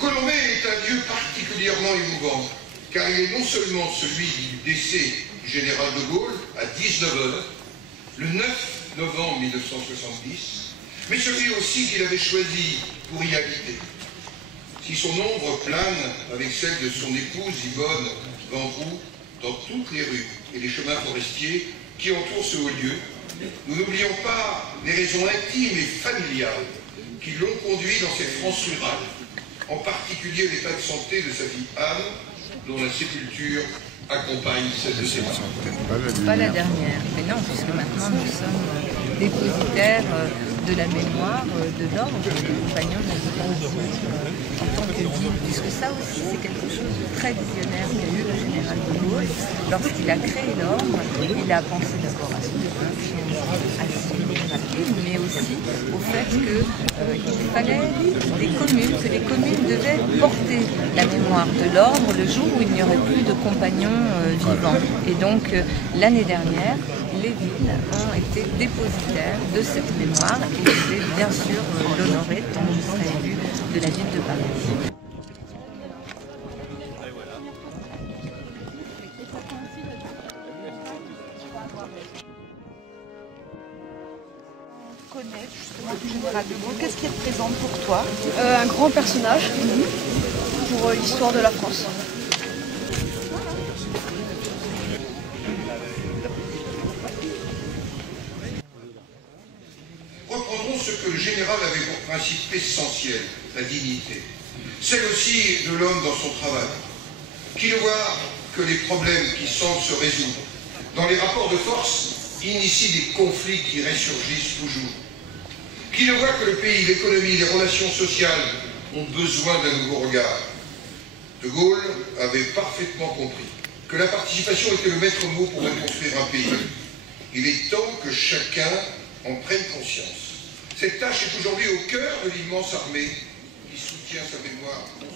Colombey est un lieu particulièrement émouvant, car il est non seulement celui du décès du général de Gaulle à 19 h, le 9 novembre 1970, mais celui aussi qu'il avait choisi pour y habiter. Si son ombre plane avec celle de son épouse Yvonne Vanroux dans toutes les rues et les chemins forestiers qui entourent ce haut lieu, nous n'oublions pas les raisons intimes et familiales qui l'ont conduit dans cette France rurale, en particulier l'état de santé de sa fille Anne, dont la sépulture accompagne celle de ses parents. Pas la dernière, mais non, puisque maintenant nous sommes dépositaires de la mémoire de l'ordre des compagnons de la libération en tant que guide, puisque ça aussi c'est quelque chose de très visionnaire qu'a eu le général de Gaulle. Lorsqu'il a créé l'ordre, il a pensé d'abord à son développement rapide, mais aussi au fait qu'il fallait des communes, que les communes devaient porter la mémoire de l'ordre le jour où il n'y aurait plus de compagnons vivants. Et donc l'année dernière, les villes ont été dépositaires de cette mémoire et je vais bien sûr l'honorer tant qu'il sera élu de la ville de Paris. Connaître justement le général de Gaulle, qu'est-ce qu'il représente pour toi? Un grand personnage pour l'histoire de la France. Reprendrons ce que le général avait pour principe essentiel, la dignité. Celle aussi de l'homme dans son travail, qui ne voit que les problèmes qui semblent se résoudre. Dans les rapports de force, initie des conflits qui ressurgissent toujours. Qui ne voit que le pays, l'économie, les relations sociales ont besoin d'un nouveau regard. De Gaulle avait parfaitement compris que la participation était le maître mot pour reconstruire un pays. Il est temps que chacun en prenne conscience. Cette tâche est aujourd'hui au cœur de l'immense armée qui soutient sa mémoire en ce jour.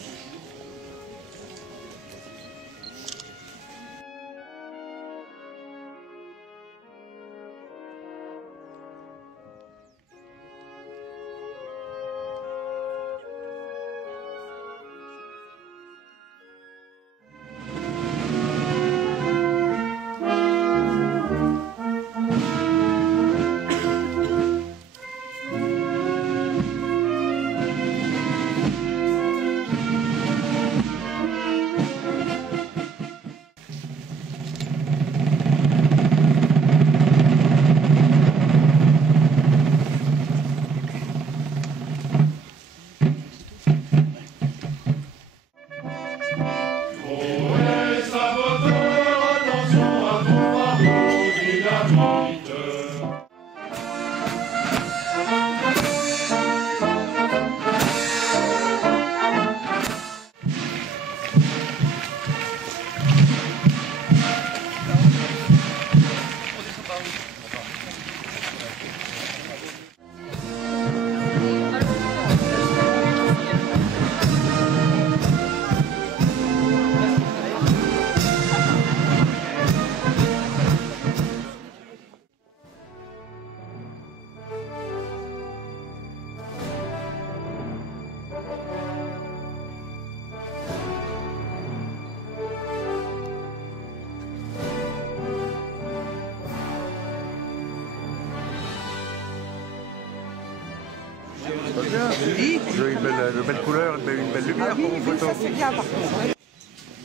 Vous avez une belle couleur, une belle lumière pour vos photos. Ça c'est bien par contre.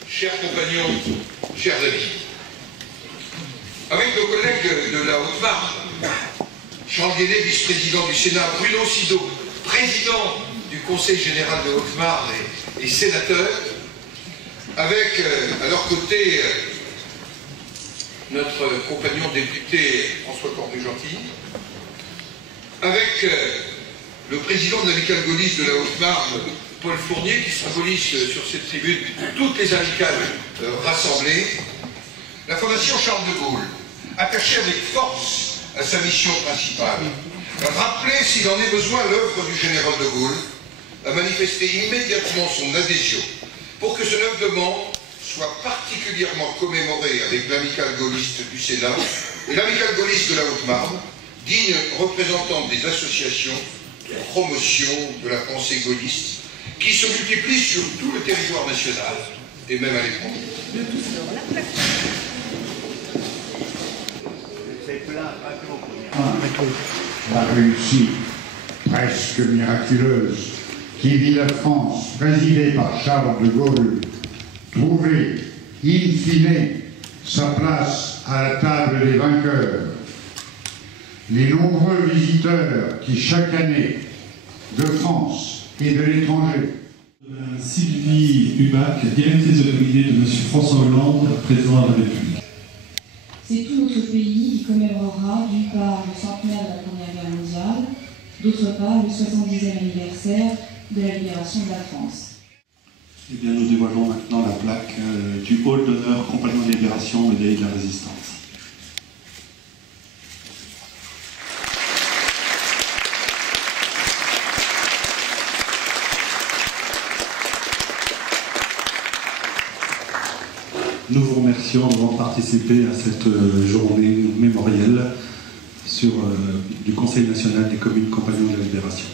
Chers compagnons, chers amis, avec nos collègues de la Haute-Marne, Charles Guénet, vice-président du Sénat, Bruno Sido, président du Conseil général de Haute-Marne et sénateur, avec à leur côté notre compagnon député François Cornu-Gentil, avec le président de l'amicale gaulliste de la Haute-Marne, Paul Fournier, qui symbolise sur cette tribune toutes les amicales rassemblées, la Fondation Charles de Gaulle, attachée avec force à sa mission principale, rappeler s'il en est besoin l'œuvre du général de Gaulle, a manifesté immédiatement son adhésion pour que ce 9 de Mans soit particulièrement commémoré avec l'amicale gaulliste du Sénat et l'amicale gaulliste de la Haute-Marne, digne représentante des associations de promotion de la pensée gaulliste, qui se multiplient sur tout le territoire national et même à l'étranger. La réussite presque miraculeuse qui vit la France, présidée par Charles de Gaulle, trouver, in fine, sa place à la table des vainqueurs. Les nombreux visiteurs qui, chaque année, de France et de l'étranger. Sylvie Hubac, directrice de cabinet de M. François Hollande, président de la République. C'est tout notre pays qui commémorera d'une part le centenaire de la Première Guerre mondiale, d'autre part le 70e anniversaire de la libération de la France. Eh bien, nous dévoilons maintenant la plaque du Hall d'honneur Compagnon de Libération médaille de la Résistance. Nous vous remercions d'avoir participé à cette journée mémorielle du Conseil national des communes Compagnons de la Libération.